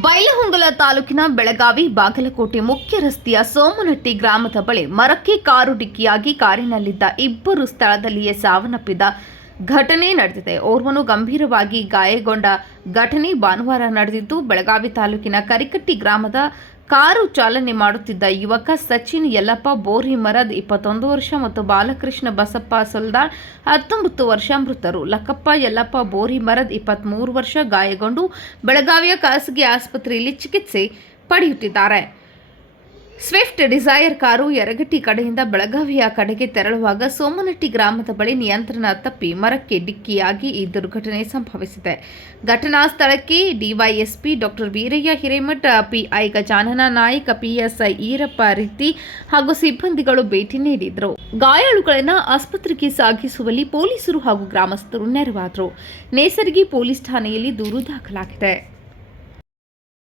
ಬೈಲಹೊಂಗಲ ತಾಲೂಕಿನ ಬೆಳಗಾವಿ ಬಾಗಲಕೋಟೆ ಮುಖ್ಯ ರಸ್ತೆಯ ಸೋಮನಟ್ಟಿ ಗ್ರಾಮದ ಬಳಿ ಮರಕ್ಕೆ ಕಾರು ಡಿಕ್ಕಿಯಾಗಿ ಕಾರಿನಲ್ಲಿದ್ದ ಇಬ್ಬರು ಸ್ಥಳದಲ್ಲಿಯೇ ಸಾವನ್ನಪ್ಪಿದ ಘಟನೆ ನಡೆದಿದೆ. ಓರ್ವನು ಗಂಭೀರವಾಗಿ ಗಾಯಗೊಂಡ ಘಟನೆ ಭಾನುವಾರ ನಡೆದಿದ್ದು, ಬೆಳಗಾವಿ ತಾಲೂಕಿನ ಕರಿಕಟ್ಟಿ ಗ್ರಾಮದ ಕಾರು ಚಾಲನೆ ಮಾಡುತ್ತಿದ್ದ ಯುವಕ ಸಚಿನ್ ಯಲ್ಲಪ್ಪ ಬೋರಿ ಮರದ್ ಇಪ್ಪತ್ತೊಂದು ವರ್ಷ ಮತ್ತು ಬಾಲಕೃಷ್ಣ ಬಸಪ್ಪ ಸುಲ್ದಾಳ್ ಹತ್ತೊಂಬತ್ತು ವರ್ಷ ಮೃತರು. ಲಕ್ಕಪ್ಪ ಯಲ್ಲಪ್ಪ ಬೋರಿ ಮರದ್ ಇಪ್ಪತ್ತ್ಮೂರು ವರ್ಷ ಗಾಯಗೊಂಡು ಬೆಳಗಾವಿಯ ಖಾಸಗಿ ಆಸ್ಪತ್ರೆಯಲ್ಲಿ ಚಿಕಿತ್ಸೆ ಪಡೆಯುತ್ತಿದ್ದಾರೆ. ಸ್ವಿಫ್ಟ್ ಡಿಸೈರ್ ಕಾರು ಯರಗಟ್ಟಿ ಕಡೆಯಿಂದ ಬೆಳಗಾವಿಯ ಕಡೆಗೆ ತೆರಳುವಾಗ ಸೋಮನಟ್ಟಿ ಗ್ರಾಮದ ಬಳಿ ನಿಯಂತ್ರಣ ತಪ್ಪಿ ಮರಕ್ಕೆ ಡಿಕ್ಕಿಯಾಗಿ ಈ ದುರ್ಘಟನೆ ಸಂಭವಿಸಿದೆ. ಘಟನಾ ಸ್ಥಳಕ್ಕೆ DySP doctor Veeraiah Hiremath, PI Gajanana Nayak PSI Irappa ರೀತಿ ಹಾಗೂ ಸಿಬ್ಬಂದಿಗಳು ಭೇಟಿ ನೀಡಿದರು. ಗಾಯಾಳುಗಳನ್ನು ಆಸ್ಪತ್ರೆಗೆ ಸಾಗಿಸುವಲ್ಲಿ ಪೊಲೀಸರು ಹಾಗೂ ಗ್ರಾಮಸ್ಥರು ನೆರವಾದರು. ನೇಸರ್ಗಿ ಪೊಲೀಸ್ ಠಾಣೆಯಲ್ಲಿ ದೂರು ದಾಖಲಾಗಿದೆ.